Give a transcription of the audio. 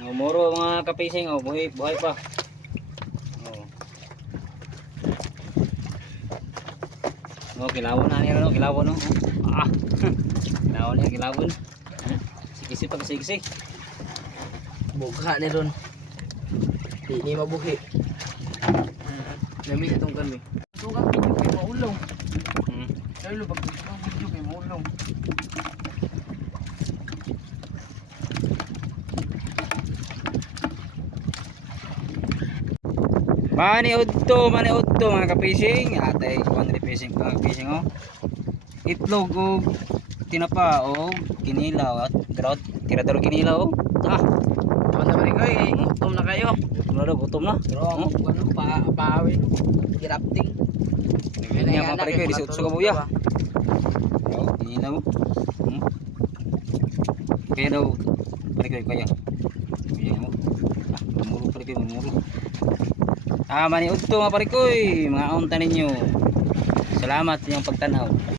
Muro mga kapising, oh, buhay, buhay pa. Oh. Oh, kilawon na niya, no? Kilawon, no? Ah. Kilawon niya, kilawon. Sige, pag sige. Bugha ni ron. Di ni mabuhi. Dami itong kami. Sugang video kay maulong. Lalo pag sugang video kay maulong. Mani udto mga kapising. Atay, kuwan rin fishing mga kapising, oh. Itlog o tinapa o kinilaw at grout. Tira-tiro kinilaw, oh. Ah. Banda bari ko eh. Gutom na kayo. Gutom na. Pero ano paawin. Girafting. Ganyan mga pare ko, disutso ka buya. Oh, kinilaw. Kaya daw pare ko kaya. Kaya mo. Ah, mamuro pare ko, mamuro. Mani udto mga pare ko, mga unta ninyo. Salamat sa inyong pagtanaw.